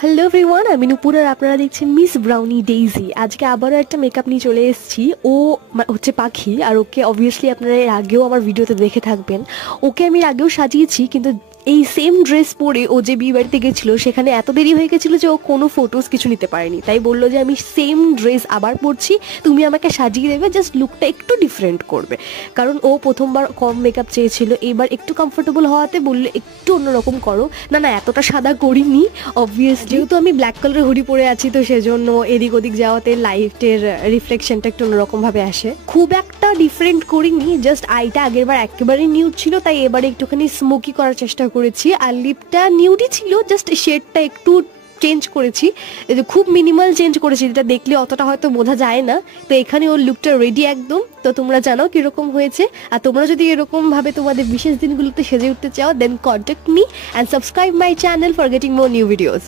Hello everyone, আমি নূপুর আর আপনারা দেখছেন মিস ব্রাউনি ডেইজি। আজকে আবারও একটা মেকআপ নিয়ে চলে এসেছি। ও হচ্ছে পাখি, আর ওকে অবভিয়াসলি আপনারা এর আগেও আমার ভিডিওতে দেখে থাকবেন। ওকে আমি এর আগেও সাজিয়েছি, কিন্তু এই সেম ড্রেস পরে ও যে বিয়ে বাড়িতে গেছিলো সেখানে এত দেরি হয়ে গেছিলো যে ও কোনো ফটোস কিছু নিতে পারেনি। তাই বললো যে আমি সেম ড্রেস আবার পরছি, তুমি আমাকে সাজিয়ে দেবে, জাস্ট লুকটা একটু ডিফারেন্ট করবে। কারণ ও প্রথমবার কম মেকআপ চেয়েছিল, এবার একটু কমফোর্টেবল হওয়াতে বললো একটু অন্যরকম করো। না না, এতটা সাদা করিনি অবভিয়াসলি, যেহেতু আমি ব্ল্যাক কালারের হুডি পরে আছি, তো সেজন্য এদিক ওদিক যাওয়াতে লাইটের রিফ্লেকশনটা একটু অন্যরকম ভাবে আসে। খুব একটা ডিফারেন্ট করিনি, জাস্ট আইটা আগের বার একেবারেই নিউড ছিল, তাই এবারে একটুখানি স্মোকি করার চেষ্টা করেছি। আর লিপটা নিউডই ছিল, জাস্ট শেডটা একটু চেঞ্জ করেছি, খুব মিনিমাল চেঞ্জ করেছি, যেটা দেখলে অতটা হয়তো বোঝা যায় না। তো এখানে ওর লুকটা রেডি একদম। তো তোমরা জানাও কিরকম হয়েছে, আর তোমরা যদি এরকম ভাবে তোমাদের বিশেষ দিনগুলোতে সেজে উঠতে চাও, then contact me and subscribe my channel for getting more new videos.